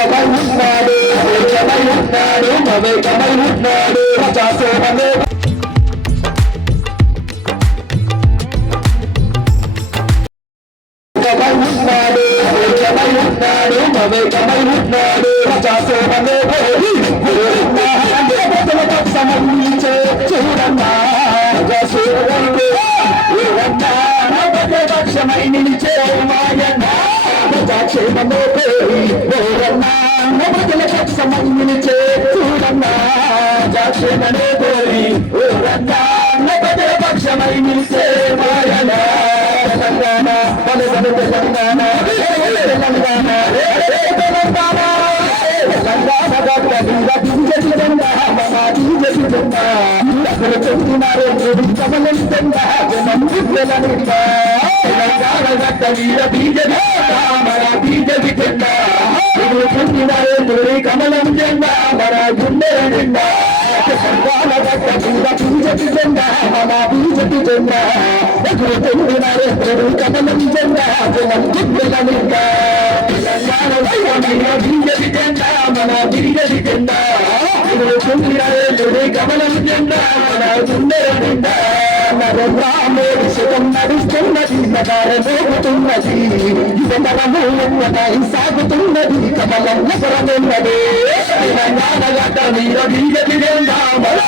మమేకమై ఉన్నాడు మమేకమై ఉన్నాడు మమేకమై ఉన్నాడు ప్రజాసేవనే మమేకమై ఉన్నాడు మమేకమై ఉన్నాడు మమేకమై ఉన్నాడు ప్రజాసేవనే సంబంధించే చూడమ్మా ప్రజాసేవనే నిలిచే మాయన్న ప్రజాక్షేమమే ప్రజాక్షేమమే కోరి ఓరన్నా ప్రజల పక్షమై నిలిచే మాయన్న తెలంగాణ పలు Telangana Telangana Telangana Telangana doctor BJP BJP చెందినారే కమలం చెందా జనం తెలంగాణ వీర బీజేపీ మన బీజేపీ బీజేపీ చెందా మన బీజేపీ చెందా చెందినారే కమలం చెందా జనం విద్యలనిందా తెలంగాణ వీర బీజేపీ చెందా మన బీజేపీ చెందా కమలం జెండా గుండె రామోడి శివం నడుస్తున్నది నగారమోగుతున్నది ఇతరము సాగుతున్నది కమలం నగరమున్నది తెలంగాణ గడ్డ వీర బీజపి జెండా మన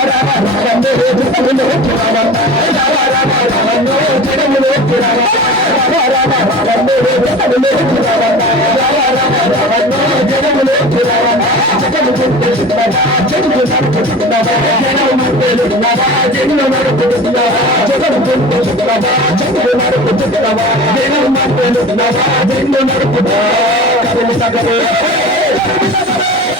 మన నగరే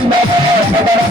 నగరే లక్షలాది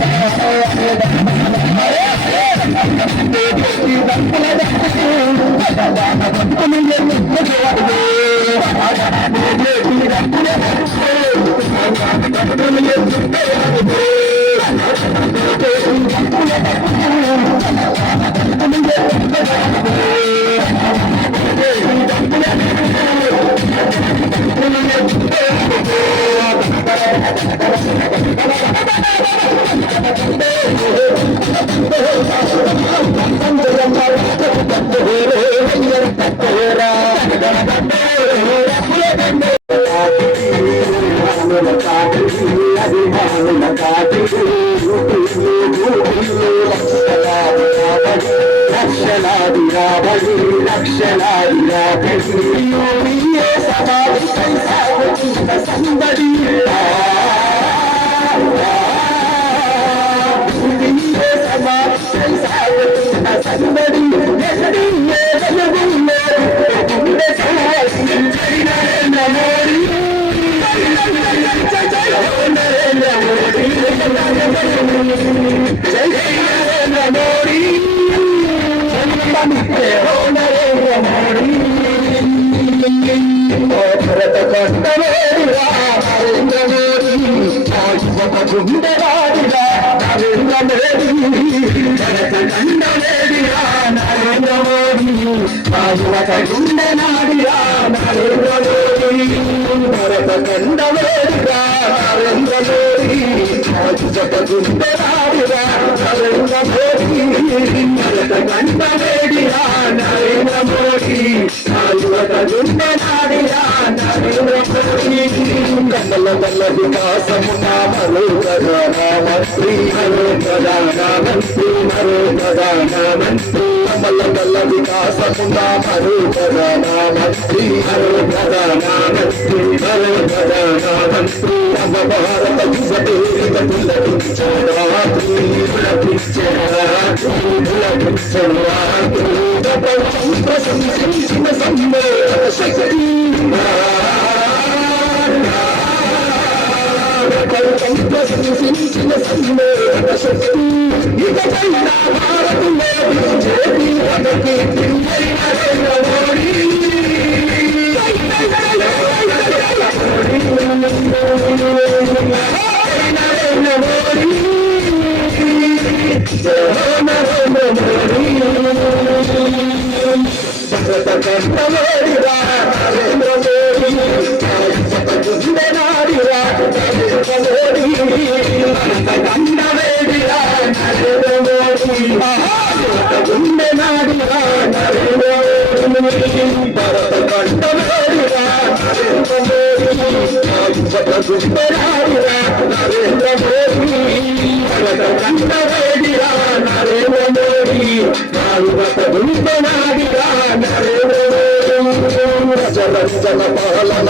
గుండెవాడిగా నరేంద్ర మోడీ దండ లేడిగా నరేంద్ర మోడీ మా యువత గుండె నాడిగా భరత కంఠవేడిరా నరేంద్ర మోడీ ఆ యువత గుండెనాడిరా నరేంద్ర మోడీ భరత కంఠవేడిరా నరేంద్ర మోడీ ఆ యువత గుండెనాడిరా నరేంద్ర మోడీ కన్నల కల్ల వికాసము నామరు ప్రధానమంత్రి హరో ప్రధానమంత్రి హరో ప్రధానమంత్రి హరు కల్ల వికాసము నామరు ప్రధానమంత్రి నవ భారత యువతేరిక పులకించరాత్రి పులకించరాత్రి పులకించరాత్రి ప్రపంచం ప్రశంసించిన సంవేద శక్తి ప్రశంసించిన సంవేద శక్తి ఇకపైన భారతంలో బీజేపీ నరేంద్ర మోడీ నరేంద్ర మోడీ నరేంద్ర మోడీ భరత నరేంద్ర మోడీ భరత నరేంద్ర మోడీ భరత భరత గుండెనాడిరా నరేంద్ర మోడీ నరేంద్ర భరత నరేంద్ర భారత నరేంద్ర పాలన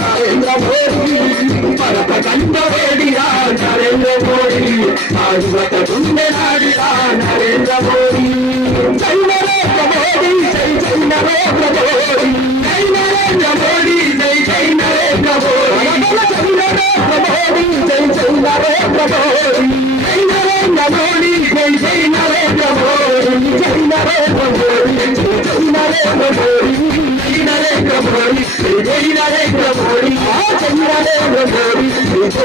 నరేంద్ర మోడీ యువత నరేంద్ర మోడీ నరేంద్ర మోడీ యువత నరేంద్ర మోడీ జై నరేంద్ర మోడీ జై జై నరేంద్ర